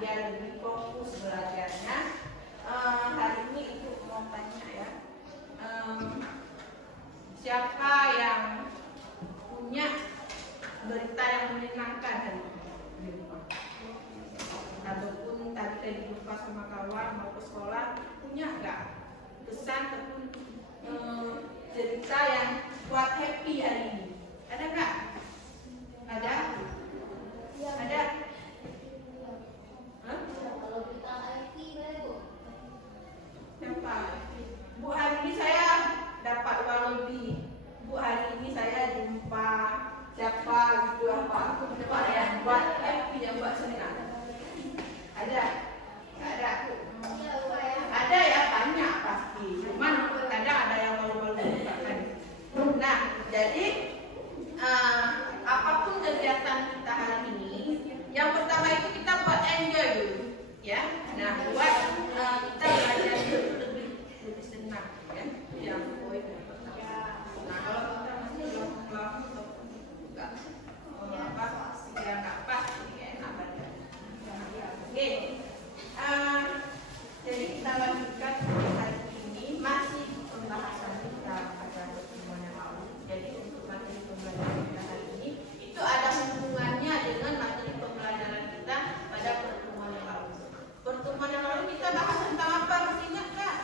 biar lebih fokus belajarnya. Hari ini Ibu mau tanya ya, siapa yang punya berita yang menyenangkan hari ini? Ataupun tadi jumpa sama kawan mau ke sekolah, punya nggak kesan ataupun cerita yang buat happy hari ini? Ada nggak? Ada? Ada? Hah? Kalau kita IT boleh Bu? Siapa? Bu, hari ini saya dapat uang lebih. Bu, hari ini saya jumpa siapa gitu apa? Coba ya, buat happy, yang buat senang. Ada? Ada? Ada ya, banyak pasti. Cuman kadang ada yang baru-baru kan. Nah, jadi apapun kegiatan kita hari ini, yang pertama itu kita buat enjoy dulu, ya. Nah, buat kita belajar itu lebih senang, ya. Yang poin yang pertama. Nah, kalau kita masih belum enggak ya nggak pas, jadi enak baca. Oke, jadi kita lanjutkan hari ini masih pembahasan kita pada pertemuan yang lalu. Jadi untuk materi pembelajaran kita hari ini itu ada hubungannya dengan materi pembelajaran kita pada pertemuan yang lalu. Pertemuan yang lalu kita bahas tentang apa? Masih ingat nggak?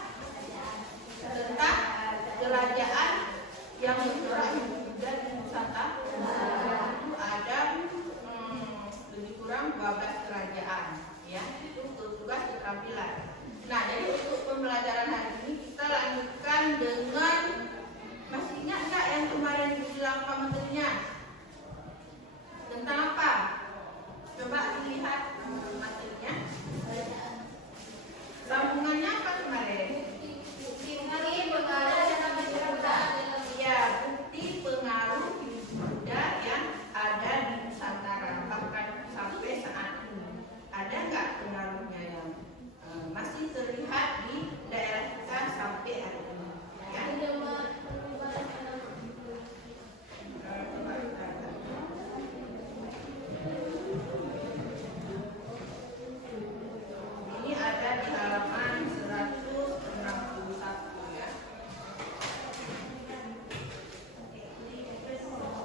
Tentang kerajaan yang bergerak di Buddha di Nusantara. Itu ada lebih kurang 12 kerajaan, ya. Itu tugas keterampilan. Nah, jadi untuk pembelajaran hari ini kita lanjutkan dengan, masih ingat nggak yang kemarin bilang Pak Menterinya? Tentang apa? Coba dilihat materinya. Sambungannya apa kemarin? Ya, bukti pengaruh Buddha yang ada di Nusantara bahkan sampai saat ini. Ada nggak pengaruhnya yang masih terlihat di daerah kita sampai hari ini? Ya. Coba kita lihat. Ini ada di halaman 161, ya.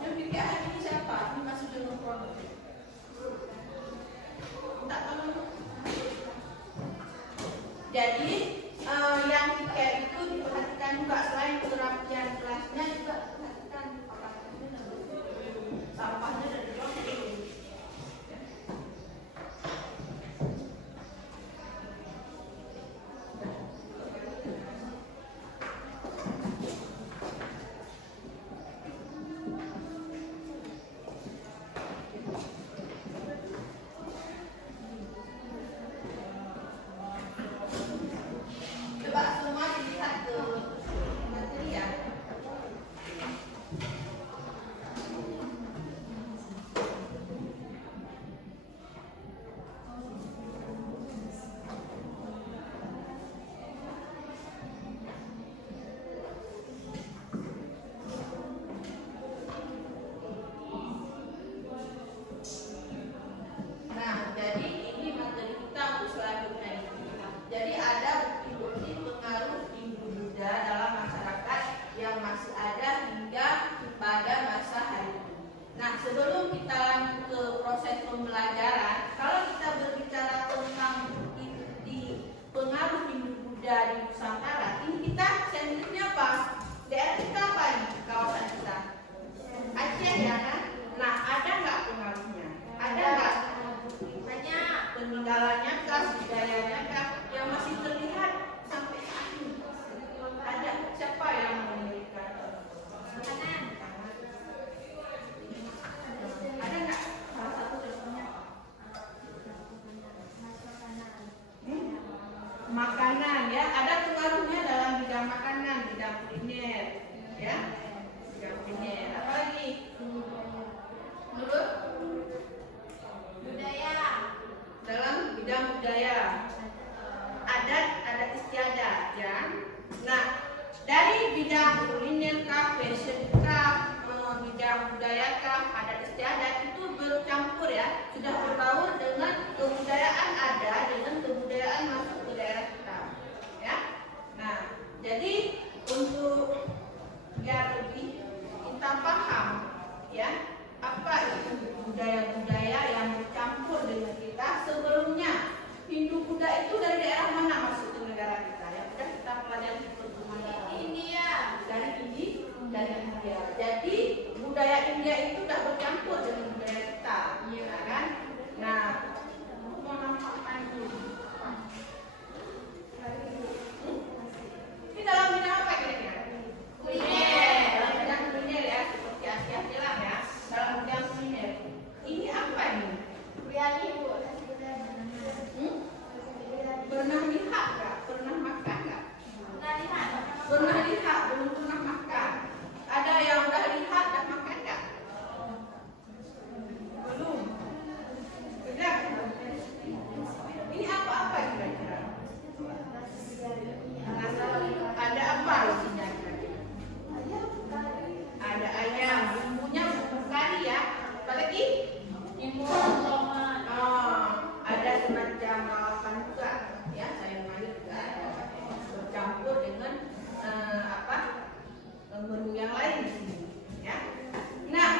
Yang bikin hari ini siapa? Ini masih belum produk. Tak tahu. Jadi yang tiket itu diperhatikan juga, selain perapian kelasnya juga perhatikan sampahnya dari bawah. Coba semua dilihat ke materi ya. Nah, jadi ini materi kita untuk selanjutnya ini. Jadi ada bukti-bukti pengaruh Hindu Buddha dalam masyarakat yang masih ada hingga pada masa hari ini. Nah, sebelum kita lanjut ke proses pembelajaran, kalau kita berbicara tentang bukti pengaruh Hindu Buddha di Nusantara, ini kita sensitifnya apa? Daerah kita apa nih? Kawasan kita Aceh, ya kan? Nah, ada nggak pengaruhnya? Ada nggak? Banyak. Peninggalannya kah, budayanya kah yang masih terlihat sampai saat ini? Ada siapa yang memberikan? Ada nggak salah satu contohnya? Makanan, ya. Ada pengaruhnya dalam bidang makanan, bidang kuliner, ya. Bidang kuliner. Apa lagi? Menurut? Budaya. Dalam bidang budaya, adat istiadat, ya. Nah, dari bidang kuliner kah, fashion kah, bidang budaya kah, adat istiadat itu bercampur, ya, sudah berbaur dengan kebudayaan ada dengan kebudayaan masuk ke daerah kita, ya. Nah, jadi untuk biar lebih kita paham, ya, apa itu budaya-budaya yang bercampur dengan kita sebelumnya. Hindu-Buddha itu dari daerah mana masuk ke negara kita? Ya, sudah kita pelajari di pertemuan India, dari India. Jadi budaya India itu tidak bercampur dengan budaya kita, ya kan? Nah, mau nampakkan dulu. Ini dalam bidang apa kira-kira? Kuliner. Dalam bidang kuliner ya, seperti Asia bilang ya. Dalam bidang kuliner. Ini apa ini? Biryani, Bu. Pernah lihat nggak? Pernah makan nggak? Pernah lihat? Pernah lihat, belum pernah makan. Ada yang udah lihat dan makan nggak? Belum. Benar? Ini apa-apa kira-kira? Ada apa isinya kira-kira? Ada ayam, bumbunya bumbu kari ya. Apalagi? Ada semacam lalapan juga, ya, sayur mayur juga ada, bercampur dengan menu yang lain di sini, ya. Nah,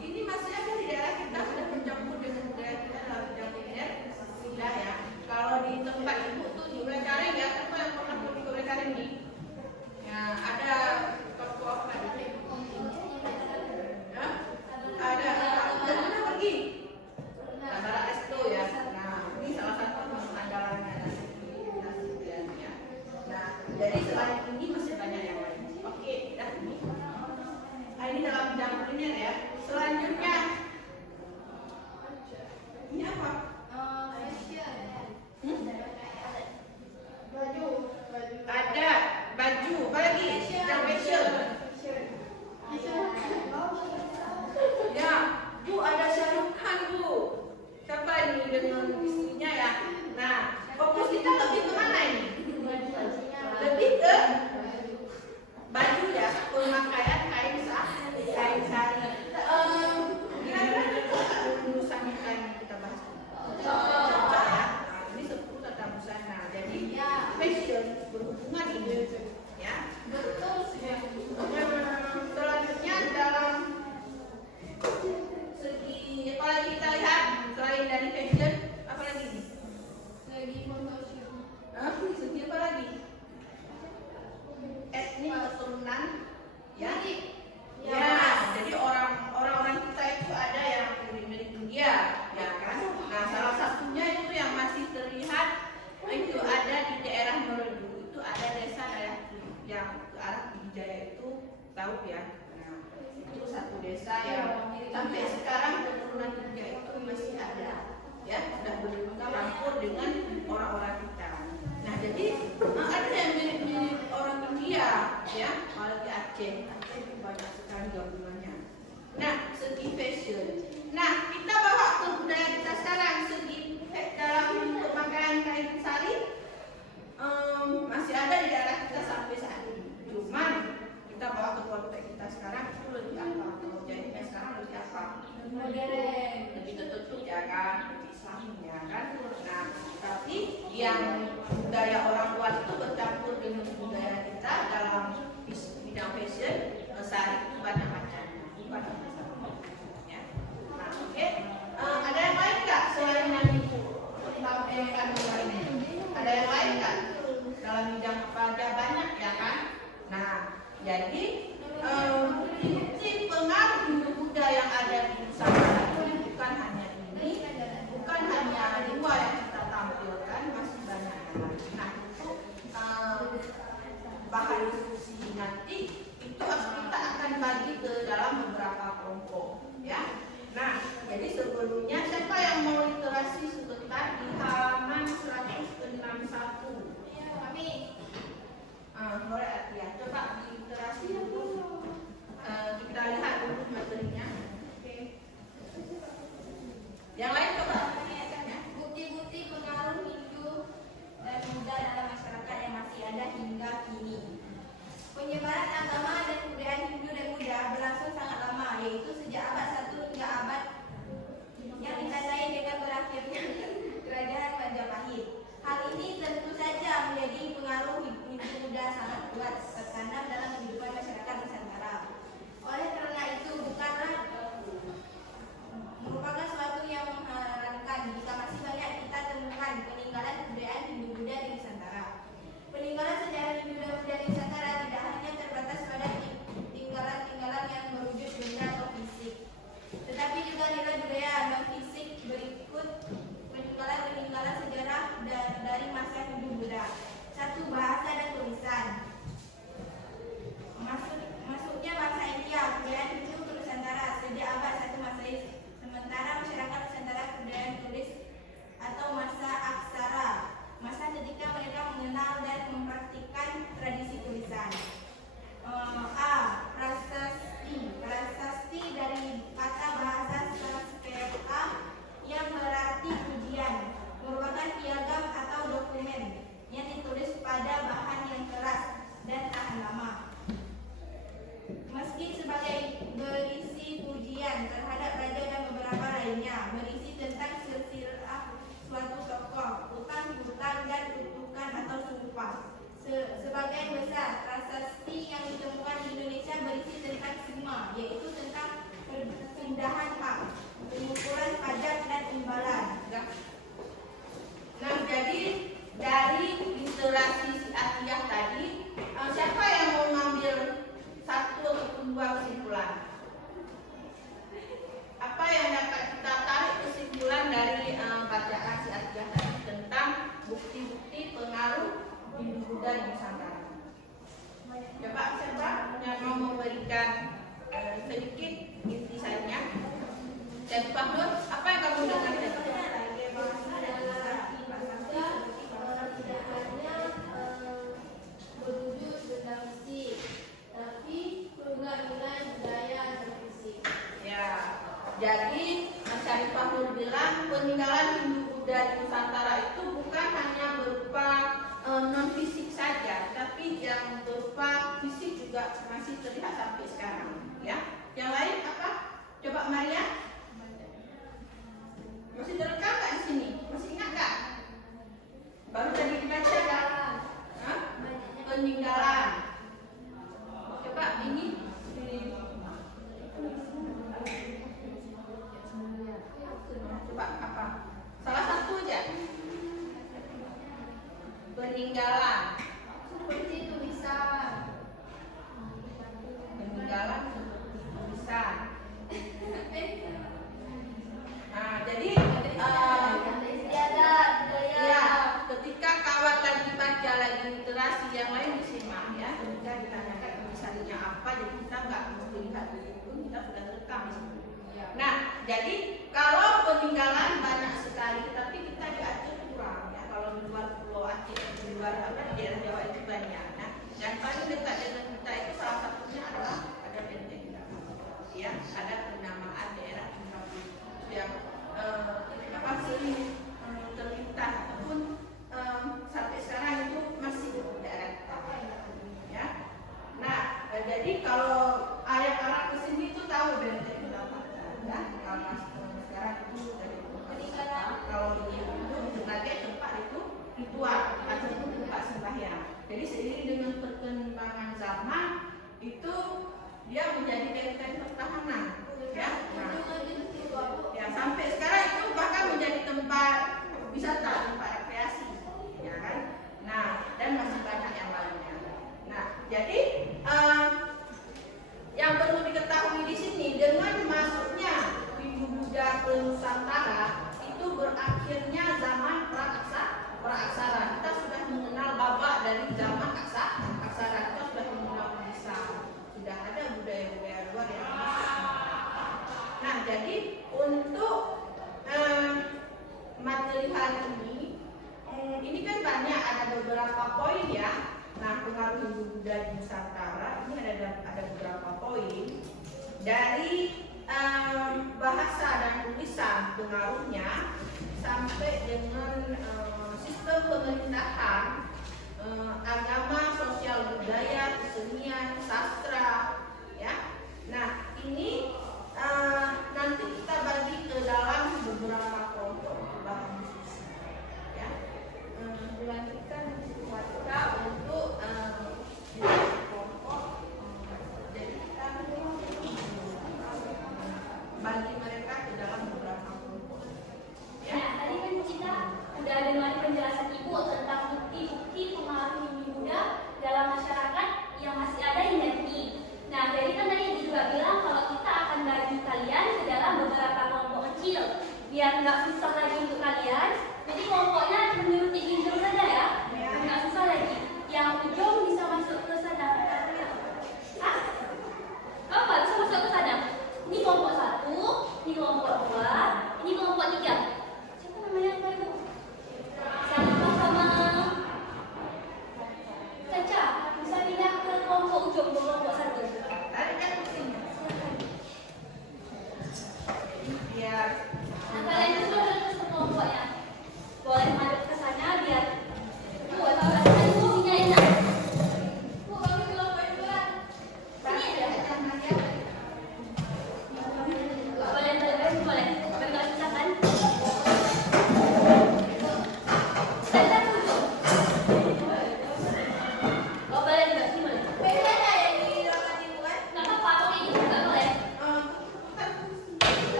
ini masih ada di daerah kita sudah bercampur dengan budaya kita dalam bidang kuliner, sudah ya. Kalau di tempat ibu tuh di Urekaring ya, siapa yang pernah pergi ke Urekaring nih? Ya, ada toko apa di sini? Ya, ada mana pergi? Antara Esto ya. Nah, ini salah satu menu andalannya nasi ya. Nah, jadi selain ini masih banyak yang lain. Oke, dah ini. Ini dalam bidang kuliner ya. Selanjutnya ini apa? Ada baju, apa lagi? Yang fashion. Ya, Bu ada Shahrukh Khan, Bu. Siapa ini dengan istrinya ya? Nah, fokus kita lebih ke mana ini? Lebih ke baju ya, pemakaian kain sari. Kira-kira urusan kain kita bahas. Cocok ya. Nah, ini sepuluh tata busana. Jadi fashion berhubungan ini, ya. Selanjutnya dalam segi apa lagi kita lihat selain dari fashion, apa lagi nih? Segi apa lagi? Etnik keturunan, ya. Ya, jadi orang-orang kita itu ada yang mirip India, ya kan? Nah, salah satunya itu yang masih terlihat itu ada di daerah Meredu, itu ada desa yang ke arah Pidijaya itu, tahu ya? Nah, itu satu desa yang sampai sekarang keturunan India itu masih ada, ya, sudah bercampur dengan orang-orang kita. Nah, jadi ada yang mirip-mirip orang India, ya, apalagi Aceh itu banyak sekali gabungannya. Nah, segi fashion. Nah, kita bawa ke budaya kita sekarang segi dalam pemakaian kain sari masih ada di daerah kita sampai saat ini. Cuman kita bawa ke konteks kita sekarang itu lebih apa? Kalau jadinya sekarang lebih apa? Modern. Lebih tertutup ya kan, lebih Islami ya kan. Nah, tapi yang budaya orang luar itu bercampur dengan budaya kita dalam bidang fashion, sari itu banyak macamnya, bukan hanya satu. Ya. Nah, oke. Ada yang lain nggak selain yang itu? Tampilkan ini. Ada yang lain nggak? Dalam bidang apa aja banyak ya kan? Nah, jadi bukti pengaruh Hindu-Buddha yang ada di Nusantara ini bukan hanya ini, bukan hanya dua yang kita tampilkan, masih banyak yang lain. Nah, itu bahan diskusi nanti itu kita akan bagi ke dalam beberapa kelompok, ya. Nah, jadi sebelumnya siapa yang mau literasi sebentar di halaman 161? Kami. Boleh ya, coba literasi. Fahnur, apa yang kamu dengar? Berwujud benda fisik, tapi punya nilai budaya dan fisik. Ya, jadi Mas Syarifah Nur bilang peninggalan Hindu Buddha di Nusantara itu bukan hanya berupa non fisik saja, tapi yang berupa fisik juga masih terlihat sampai sekarang. Ya, yang lain apa? Coba Maria, masih terekam nggak di sini? Masih ingat nggak? Baru tadi dibaca kan? Hah? Peninggalan. Coba ini. Coba apa? Salah satu aja. Peninggalan. Seperti tulisan. Peninggalan seperti tulisan. Nah, jadi Istiadat, budaya. ya, ketika kawan lagi baca lagi literasi yang lain disimak ya. Ketika ditanyakan tulisannya apa, jadi kita nggak mesti lihat dulu pun kita sudah terekam di situ. Nah, jadi kalau peninggalan banyak sekali, tapi kita di Aceh kurang ya. Kalau di luar Pulau Aceh, di luar apa di daerah Jawa itu banyak. Nah, yang paling dekat dengan kita itu salah satunya adalah ada Benteng Dalam. Ya, ada penamaan daerah yang apa sering terlintas ataupun sampai sekarang itu masih di daerah kita. Ya. Nah, jadi kalau anak-anak kesini itu tahu Benteng Dalam. Ya, kalau sekarang itu dari peninggalan. Kalau ini itu sebagai tempat itu ritual ataupun tempat sembahyang. Jadi seiring dengan perkembangan zaman itu dia menjadi benteng pertahanan. Ya, nah, ya sampai sekarang itu bahkan menjadi tempat wisata, tempat rekreasi, ya kan? Nah, dan masih banyak yang lainnya. Nah, jadi yang perlu diketahui di sini dengan masuknya Hindu Buddha ke Nusantara itu berakhirnya zaman praaksara. Kita sudah mengenal babak dari zaman aksara. Kita sudah mengenal tulisan. Sudah ada budaya-budaya luar yang masuk. Nah, jadi untuk materi hari ini kan banyak, ada beberapa poin ya. Nah, pengaruh Hindu Buddha di Nusantara ini ada beberapa poin dari bahasa dan tulisan pengaruhnya sampai dengan sistem pemerintahan, agama, sosial budaya, kesenian, sastra, ya. Nah, ini nanti kita bagi ke dalam beberapa kelompok bahan diskusi, ya. Dilanjutkan kita untuk kelompok, jadi kita bagi mereka ke dalam beberapa kelompok. Ya. Nah, tadi kan kita udah dengar penjelasan Ibu tentang bukti-bukti pengaruh Hindu Buddha dalam masyarakat yang masih ada hingga kini. Nah, jadi kan tadi Ibu juga bilang kalau kita akan bagi kalian ke dalam beberapa kelompok kecil biar nggak susah lagi untuk kalian. Jadi kelompoknya